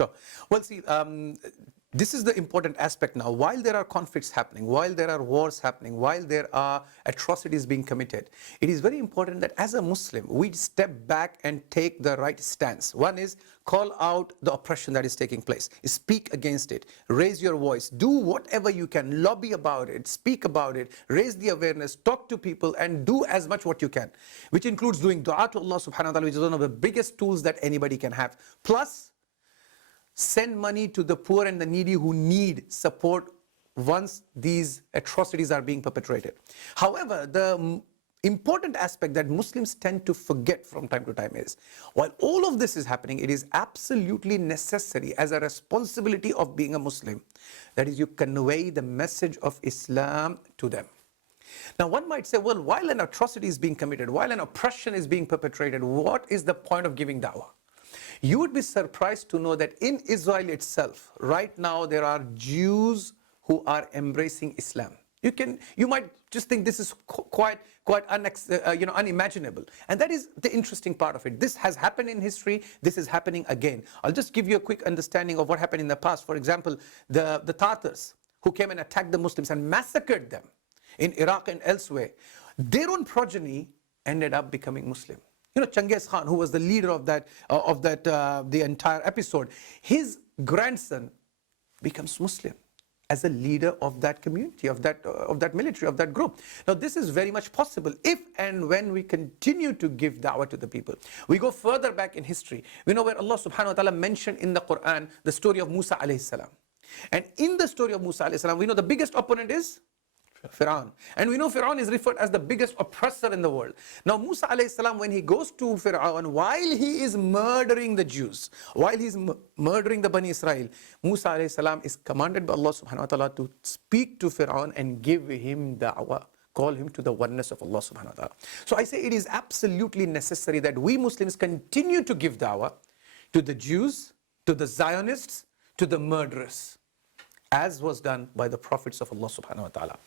Sure. Well, see, this is the important aspect now. While there are conflicts happening, while there are wars happening, while there are atrocities being committed, it is very important that as a Muslim, we step back and take the right stance. One is call out the oppression that is taking place. Speak against it. Raise your voice. Do whatever you can. Lobby about it. Speak about it. Raise the awareness. Talk to people and do as much what you can, which includes doing dua to Allah subhanahu wa ta'ala, which is one of the biggest tools that anybody can have. Plus, send money to the poor and the needy who need support once these atrocities are being perpetrated. However, the important aspect that Muslims tend to forget from time to time is, while all of this is happening, it is absolutely necessary as a responsibility of being a Muslim, that is, you convey the message of Islam to them. Now, one might say, well, while an atrocity is being committed, while an oppression is being perpetrated, what is the point of giving dawah? You would be surprised to know that in Israel itself, right now, there are Jews who are embracing Islam. You might just think this is quite unimaginable. And that is the interesting part of it. This has happened in history. This is happening again. I'll just give you a quick understanding of what happened in the past. For example, the Tatars who came and attacked the Muslims and massacred them in Iraq and elsewhere. Their own progeny ended up becoming Muslim. You know, Genghis Khan, who was the leader of the entire episode, his grandson becomes Muslim as a leader of that community, of that military, of that group. Now, this is very much possible if and when we continue to give da'wah to the people. We go further back in history. We know where Allah subhanahu wa ta'ala mentioned in the Quran the story of Musa alayhi salam. And in the story of Musa alayhi salam, we know the biggest opponent is Fir'aun. And we know Fir'aun is referred as the biggest oppressor in the world. Now Musa alayhi salam, when he goes to Fir'aun, while he is murdering the Jews, while he is murdering the Bani Israel, Musa alayhi salam is commanded by Allah subhanahu wa ta'ala to speak to Fir'aun and give him da'wah. Call him to the oneness of Allah subhanahu wa ta'ala. So I say it is absolutely necessary that we Muslims continue to give da'wah to the Jews, to the Zionists, to the murderers, as was done by the prophets of Allah subhanahu wa ta'ala.